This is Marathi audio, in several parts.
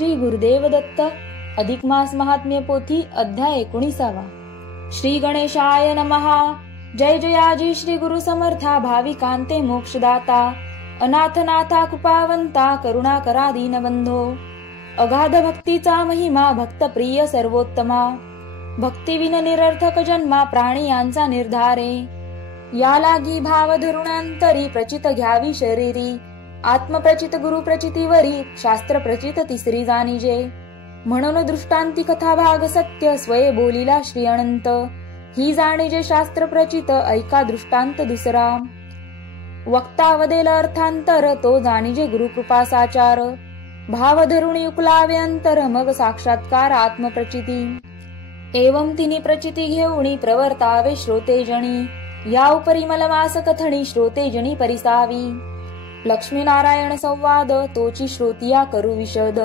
श्री गुरुदेव दत्त अधिक मास महात्म्य पोथी अध्याय 19. श्री गणेशाय नमः. जय जयाजी श्री गुरु समर्था भाविकांते मोक्षदाता अनाथनाथा कृपावंता करुणा करा दीनबंधो. अगाध भक्तीचा महिमा भक्त प्रिय सर्वोत्तमा भक्तिविन निरर्थक जन्मा प्राणी यांचा निर्धारे. या लागी भाव धरुणांतरी प्रचित घ्यावी शरीरी आत्मप्रचित गुरु प्रचितीवरी शास्त्र प्रचित तिसरी जाणीजे. म्हणून दृष्टांती कथा भाग सत्य स्वये बोलिला श्री अनंत. ही जाणीजे शास्त्र प्रचित ऐका दृष्टांत दुसरा. वक्ता वदेल अर्थांतर तो जाणीजे गुरुकृपा साचार. भाव धरुणी उकलावे अंतर मग साक्षात्कार आत्मप्रचिती. एवं तिनी प्रचिती घेऊणी प्रवर्तावे श्रोते जणी. या उपरी मलमास कथणी श्रोते जणी परिसावी. लक्ष्मीनारायण संवाद तोची श्रोतिया करू विशद.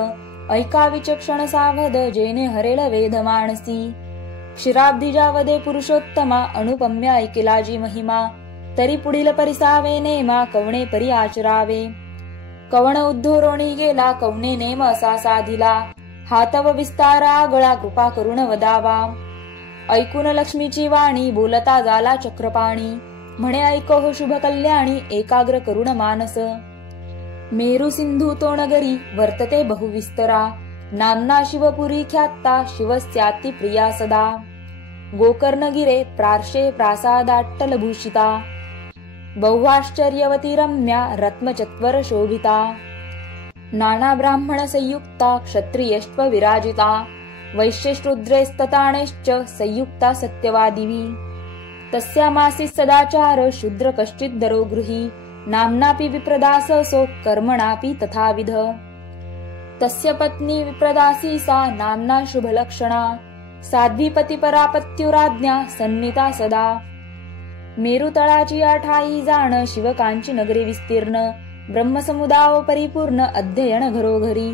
ऐका विचक्षण सावध जेने हरेल वेद मानसी. क्षीराब्धिजावदे पुरुषोत्तमा अनुपम्य ऐकिला जी महिमा. तरी पुढील परिसावे नेमा कवणे परी आचरावे. कवण उद्धोरोणी गेला कवणे नेम असा साधिला. हातव विस्तारा गळा कृपा करुण वदावा. ऐकून लक्ष्मीची वाणी बोलता जाला चक्रपाणी. म्हणे ऐको हो शुभ कल्याणी एकाग्र करुण मानस. मेरू सिंधू तो नगरी वर्तते बहुविस्तरा. नामना शिवपुरी ख्याता शिवस्याती प्रिया सदा. गोकर्णगिरे प्रार्शे प्रासादाट्टल भूषिता. बहुआश्चर्यवती रम्या रत्नचत्वर शोभिता. नाना ब्राह्मण संयुक्ता क्षत्रियश्व विराजिता. वैश्यशूद्रैस्तताणैश्च संयुक्ता सत्यवादिवी. तस्यामासी सदाचार शूद्र कश्चित् दरो गृही. नाम्नापि विप्रदाससो कर्मणापि तथाविध. तस्य पत्नी विप्रदासी सा नाम्ना शुभलक्षणा. साध्वी पतिपरापत्युराज्ञा सन्निता सदा. मेरुतळाची आठाई जाण शिवकांची नगरी विस्तीर्ण. ब्रह्मसमुदाय परिपूर्ण अध्ययन घरोघरी.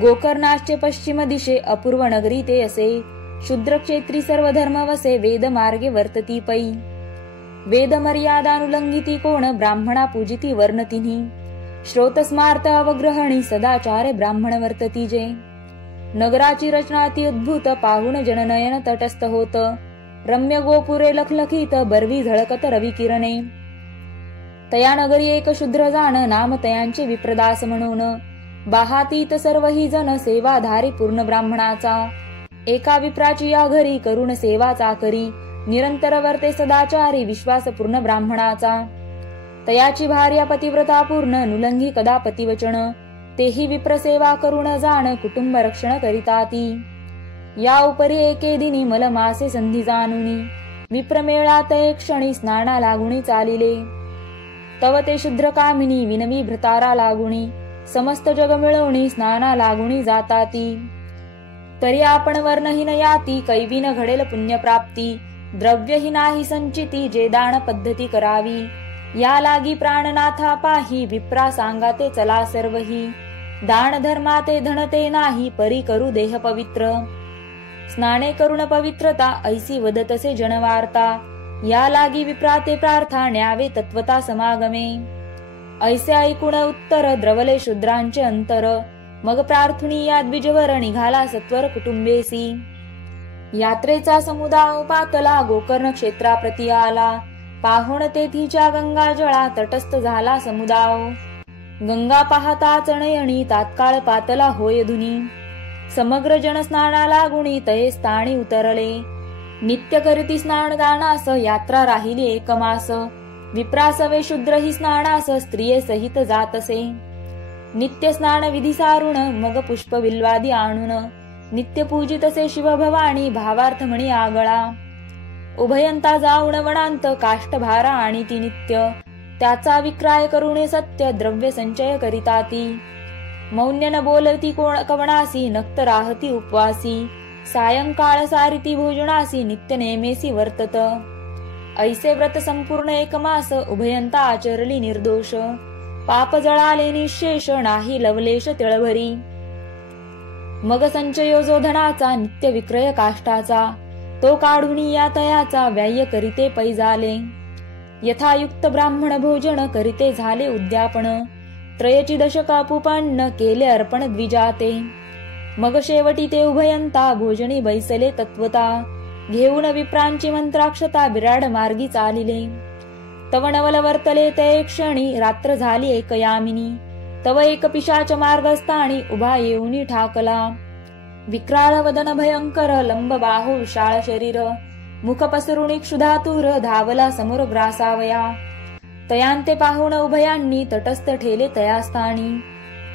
गोकर्णाचे पश्चिम दिशे अपूर्व नगरी ते असे. शूद्र क्षेत्री सर्व धर्म वसे वेद मार्गे वर्तती पै. वेद मर्यादानुलंघिती कोण ब्राह्मणा पूजिती वर्णतिनी. श्रोत स्मार्त अवग्रहणी सदाचारे ब्राह्मण वर्तती जे. नगराची रचना ती अद्भुत पाहुण जननयन तटस्थ होत. रम्य गोपुरे लखलखित बर्वी झळकत रवी किरणे. तया नगरी एक शूद्र जाण नाम तयांचे विप्रदास म्हणून. बाहातीत सर्व ही जन सेवाधारी पूर्ण ब्राह्मणाचा. एका विप्राची या घरी करुण सेवा चाकरी. निरंतर वर्ते सदाचारी विश्वास पूर्ण ब्राह्मणाचा. तयाची भार्या पतिव्रता पूर्ण नुलंघी कदा पतिवचन. तेही विप्र सेवा करुण जाण कुटुंब रक्षण करिता ती. या उपरी एके दिनी मलमासे संधी जाणुनी. विप्रमेळात एक क्षणी स्नाना लागुणी चालिले. तव ते शूद्र कामिनी विनवी भ्रतारा लागुणी. समस्त जग मिळवणी स्नाना लागुणी जाताती. तरी आपण वर्णहीन याती कैविन घडेल पुण्यप्राप्ती. द्रव्यही नाही संचिती जे दान पद्धती करावी. या लागी प्राणनाथा पाही विप्रा सांगाते चला सर्वही. दान धर्माते धनते नाही परी करू देह पवित्र. स्नाने करुण पवित्रता ऐसी वदतसे जनवार्ता. या लागी विप्राते प्रार्था न्यावे तत्वता समागमे. ऐसे ऐकून उत्तर द्रवले शूद्रांचे अंतर. मग प्रार्थुनी या द्विजवर निघाला सत्वर कुटुंबेसी. यात्रेचा समुदाय पातला गोकर्ण क्षेत्राप्रती आला. पाहुण तेथीच्या गंगा जळा तटस्थ झाला समुदाय. गंगा पाहता चणयणी तात्काळ पातला होय धुनी. समग्र जन स्नाना लागुणी तये स्थानी उतरले. नित्य करीती स्नान दानास यात्रा राहिली एक मास. विप्रासवे शूद्र ही स्नानास स्त्रिये सहित जातसे. नित्य स्नान विधी सारुण मग पुष्प बिल्वादी आणून. नित्य पूजितसे शिवभवानी भावार्थ म्हणी आगळा. उभयंता जाऊन वनांत काष्ट भारा आणि ती नित्य. त्याचा विक्राय करुणे सत्य द्रव्य संचय करिता ती. मौन्य न बोलती कवणासी नक्त राहती उपवासी. सायंकाळ सारिती भोजनासी नित्य नेमेसी वर्तत. ऐसे व्रत संपूर्ण एक मास उभयंता आचरली निर्दोष. पाप जळाले निशेष नाही लवलेश तिळभरी. मग संचयो जो धनाचा नित्य विक्रय काष्टाचा. तो काढून या तयाचा व्याय करीते पैजाले. यथायुक्त ब्राह्मण भोजन करीते झाले उद्यापन. त्रयची दशका पुपन्न केले अर्पण द्विजाते. मग शेवटी ते उभयंता भोजनी बैसले तत्वता, घेऊन विप्रांची मंत्राक्षता बिराड मार्गी चालिले. तव नवल वर्तले ते क्षणी रात्र झाली एक यामिनी, तव एक पिशाच मार्गस्थानी उभा येऊनी ठाकला. विक्राळ वदन भयंकर लंब बाहू विशाळ शरीर, मुख पसरुणी क्षुधातूर धावला समोर ग्रासावया. तयांते पाहुण उभयांनी तटस्थ ठेले तयास्थानी,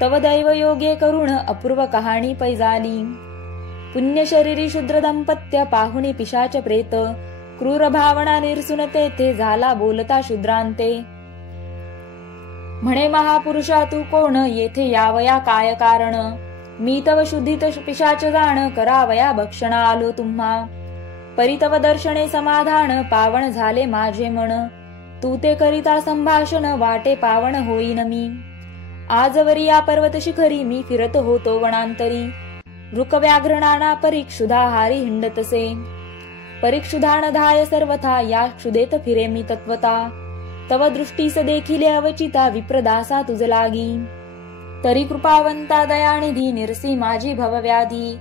तव दैव योगे करुण अपूर्व कहाणी पैजाली. पुण्य शरीरी शूद्र दंपत्य पाहुणी पिशाच प्रेत, क्रूर भावना निरसुन तेथे झाला बोलता शूद्रांते. म्हणे महापुरुषा तू कोण, येथे यावया काय कारण, मी तव शुद्धित पिशाच जाण, करावया भक्षणा आलो तुम्हा. परी तव दर्शने समाधान, पावन झाले माझे मन, तू ते करिता संभाषण, वाटे पावन होईन मी. आजवरी या पर्वत शिखरी मी फिरत होतो वनांतरी, वृक व्याघ्र नाना परीक्षुधाहारी हिंडतसे. परीक्षुधान धाय सर्वथा, या क्षुदेत फिरे मी तत्वता. तव दृष्टीस देखिले अवचिता, विप्रदासा तुझ लागी. तरी कृपावंता दयानिधी, निरसी माझी भवव्याधी.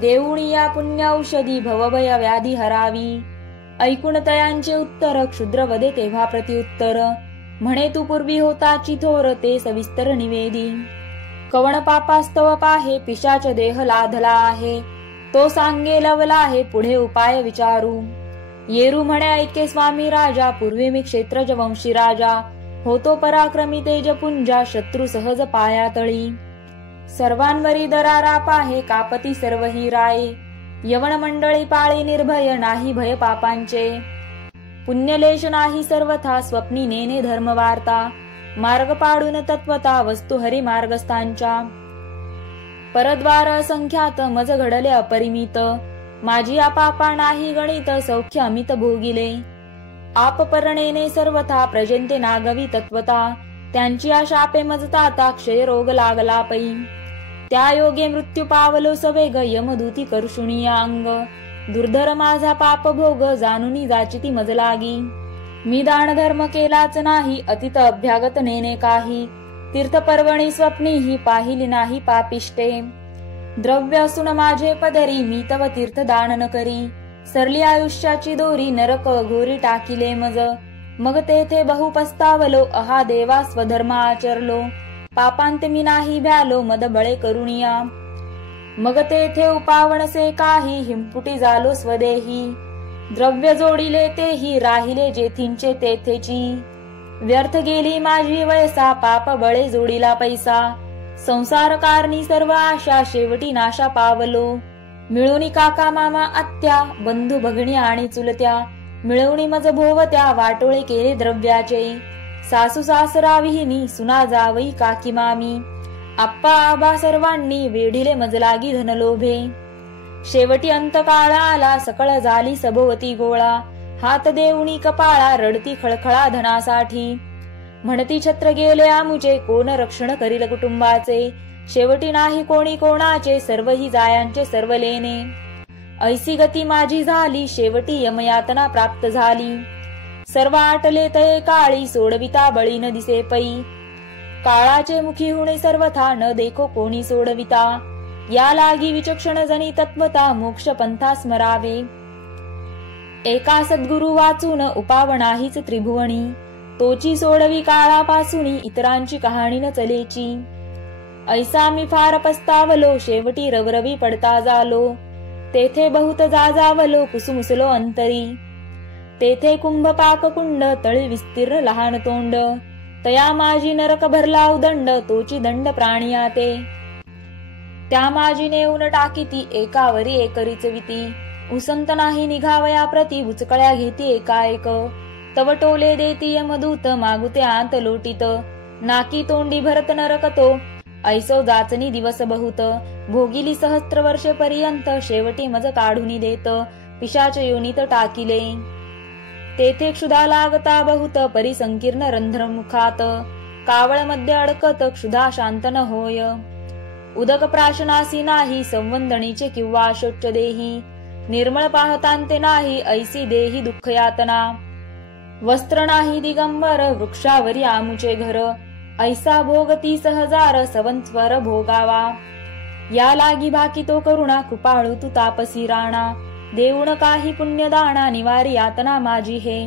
देऊणी या पुण्य औषधी, भवभय व्याधी हरावी. ऐकून तयांचे उत्तर, क्षुद्र वदे तेव्हा प्रत्युत्तर. म्हणे तू पूर्वी होता चिथोर, ते सविस्तर निवेदी. कवण पापास्तव पाहे, पिशाच देह लाधला आहे. तो सांगे लवला आहे, पुढे उपाय विचारू. येरू म्हणे ऐके स्वामी राजा, पूर्वी मी क्षेत्रज वंशी राजा. होतो पराक्रमी तेजपुंजा, शत्रू सहज पायातळी. सर्वांवरी दरारा पाहे, कापती सर्व ही राये. यवन मंडळी पाळी निर्भय, नाही भय पापांचे. पुण्यलेश नाही सर्वथा, स्वप्नी नेने धर्म वार्ता. मार्ग पाडून तत्वता, वस्तू हरी मार्गस्थांच्या. परद्वार असंख्यात, मज घडले अपरिमित. माझी आपापा नाही गणित, सौख्य अमित भोगिले. आप पर्णेने सर्वथा, प्रजेंते नागवी तत्वता. त्यांची आशापे मजताता, क्षय रोग लागला पै. त्या योगे मृत्यू पावलो सवेग, यमदूती कर्षुणीया अंग. दुर्धर माझा पाप भोग, जाणुनी जाचिती मज लागी. मी दान धर्म केलाच नाही, अतित अभ्यागत नेने काही. तीर्थ पर्वणी स्वप्नीही, पाहिली नाही पापिष्टे. द्रव्य असून माझे पदरी, मी तव तीर्थ दान न करी. सरली आयुष्याची दोरी, नरक घोरी टाकिले मज. मग तेथे बहु पस्तावलो, अहा देवा स्वधर्म आचरलो. पापांत मी नाही भ्यालो, मद बळे करुणिया. मग तेथे उपावणसे काही, हिंपुटी झालो स्वदेही. द्रव्य जोडिले तेही, राहिले जेथींचे तेथेची. व्यर्थ गेली माझी वयसा, पाप बळे जोडिला पैसा. संसार कारणी सर्व आशा, शेवटी नाशा पावलो. मिळवणी काका मामा आत्या, बंधू भगिनी आणि चुलत्या. मिळवणी मज भोवत्या, वाटोळे केले द्रव्याचे. सासू सासरा विहिनी, सुना जावई काकी मामी. आप्पा आबा सर्वांनी, वेढिले मजलागी धनलोभे. शेवटी अंत काळा आला, सकळ झाली सभोवती गोळा. हात देऊणी कपाळा, रडती खळखळा धनासाठी. म्हणती छत्र गेले आमुचे, कोण रक्षण करील कुटुंबाचे. शेवटी नाही कोणी कोणाचे, सर्व ही जायांचे सर्व लेणे. ऐसी गती माझी झाली, शेवटी यमयातना प्राप्त झाली. सर्व आटले तये काळी, सोडविता बळी न दिसे पै. काळाचे मुखी होणे सर्वथा, न देखो कोणी सोडविता. या लागी विचक्षण जनी तत्वता, मोक्ष पंथा स्मरावे. एका सद्गुरु वाचून, उपावनाहीच त्रिभुवनी. तोची सोडवी काळापासूनी, इतरांची कहाणी न चलेची. ऐसा मी फार पस्तावलो, शेवटी रवरवी पडता झालो. तेथे बहुत जाजावलो, कुसुमुसलो अंतरी. तेथे कुंभ पाक कुंड, तळी विस्तीर्ण लहान तोंड. तया माझी नरक भरला उदंड, तोची दंड प्राणिया ते. त्या माझी नेऊन टाकीती, एकावरी एकरीच विती. उसंत नाही निघावया प्रति, उचकळ्या घेती एकाएक. तव टोले देती यमदूत, मागुते आंत लोटीत. नाकी तोंडी भरत नरक तो, ऐसो जाचनी दिवस बहुत. भोगिली सहस्त्र वर्षे पर्यंत, शेवटी मज काढुनी देत. पिशाच योनीत टाकिले. तेथे क्षुधा लागता बहुत, परिसंकीर्ण रंध्र मुखात. कावळ मध्ये अडकत, क्षुधा शांत न होय. उदक प्राशनासी नाही, संवंदनीचे किंवा शोच देही. निर्मळ पाहतांते नाही, ऐसी देही दुःख यातना. वस्त्र नाही दिगंबर, वृक्षावरी आमुचे घर. ऐसा भोग 30,000 संवत्सर भोगावा. या लागी भाकितो करुणा कृपाळू तू तापसी राणा, देऊन काही पुण्यदाना निवारी यातना माझी हे.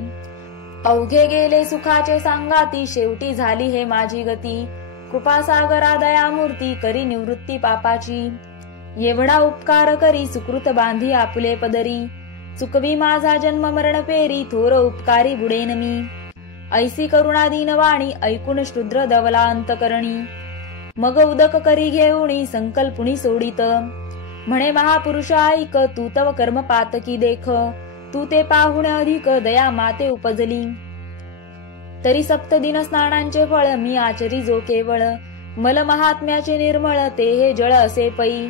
अवघे गेले सुखाचे सांगाती, शेवटी झाली हे माझी गती. कृपासागरा दयामूर्ती, करी निवृत्ती पापाची. एवढा उपकार करी सुकृत बांधी आपुले पदरी. चुकवी माझा जन्म मरण पेरी, थोर उपकारी बुडेन मी. ऐसी करुणा दीनवाणी, ऐकून शूद्र दवला अंतकरणी. मग उदक करी घेऊणी, संकल्पुणी सोडित. म्हणे महापुरुष ऐक, तू तव कर्म पातकी देख. तू ते पाहुणे अधिक, दया माते उपजली. तरी सप्तदिन स्नानांचे फळ, मी आचरी जो केवळ. मल महात्म्याचे निर्मळ, ते हे जळ असे पै.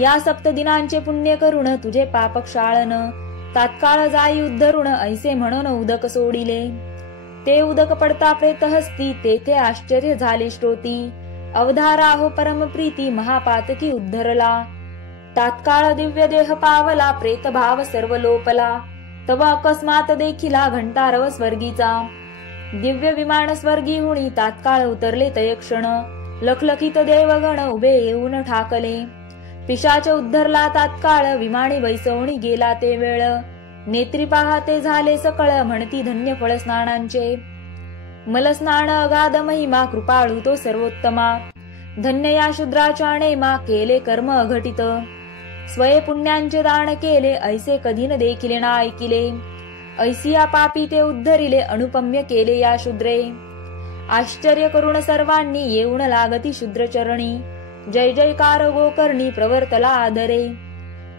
या सप्तदिनांचे पुण्य करुण, तुझे पाप क्षाळन. तात्काळ जाई उद्धरुण, ऐसे म्हणून उदक सोडिले. ते उदक पडता प्रेत हस्ती, तेथे आश्चर्य झाले श्रोती. अवधारा हो परम प्रीती, महापातकी उद्धरला. तात्काळ दिव्य देह पावला, प्रेत भाव सर्व लोपला. तव अकस्मात देखिला घंटारव स्वर्गीचा. दिव्य विमान स्वर्गी हुणी, तात्काळ उतरले तय क्षण. लखलखित देवगण उभे येऊन ठाकले. पिशाच उद्धरला तात्काळ, विमानी बैसवणी गेला ते वेळ. नेत्री पाहते झाले सकळ, म्हणती धन्य फळ स्नानांचे. मल स्नान अगाध महिमा, कृपाळू तो सर्वोत्तमा. धन्य या शूद्राच्या नेमा, केले कर्म अघटित. स्वये पुण्यांचे दान केले, ऐसे कधी न देखिले ना ऐकिले. ऐसी या पापी ते उद्धरिले, अनुपम्य केले या शूद्रे. आश्चर्य करून सर्वांनी, येऊन लागती शूद्रचरणी. जय जयकार गोकर्णी, प्रवर्तला आदरे.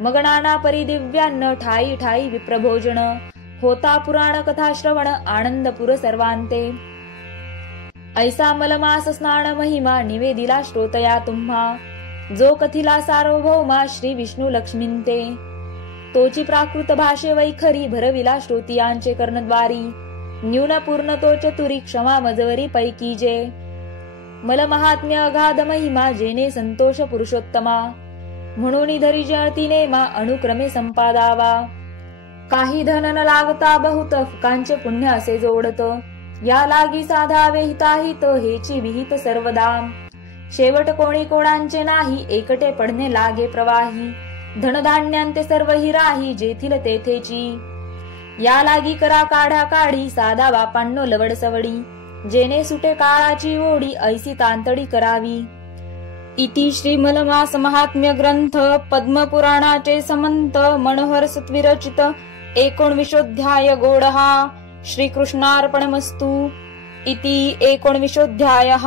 मग नाना परिदिव्यान्न, ठाई ठाई विप्रभोजन. होता पुराण कथा श्रवण, आनंदपुर सर्वांते. ऐसा मलमास स्नान महिमा, निवेदिला श्रोतया तुम्हा. जो कथिला सार्वभौमा, श्री विष्णू लक्ष्मींते. तोची प्राकृत भाषे वैखरी, भरविला श्रोतियांचे कर्णद्वारी. न्यून पूर्ण तो चतुरी, क्षमा मजवरी पैकी जे. मल महात्म्य अगाध महिमा, जेने संतोष पुरुषोत्तमा. म्हणून धरी जळती नेमा, अनुक्रमे संपादावा. काही धन न लागता बहुत, फुकांचे पुण्य असे जोडत. या लागी साधावे हिताहित, हेची विहित सर्वदा. शेवट कोणी कोणांचे नाही, एकटे पडणे लागे प्रवाही. धनधान्यांते सर्व हि राही, जेथील तेथेची. या लागी करा काढा काढी, साधा बापांनो लवड सवडी. जेने सुटे काळाची ओढी, ऐसी तांतडी करावी. इति श्री मलमास महात्म्य ग्रंथ पद्मपुराणाचे समंत मनोहर सत्विरचित 19ोऽध्याय गोडहा. श्रीकृष्णार्पणमस्तु. इति 19ोऽध्यायः.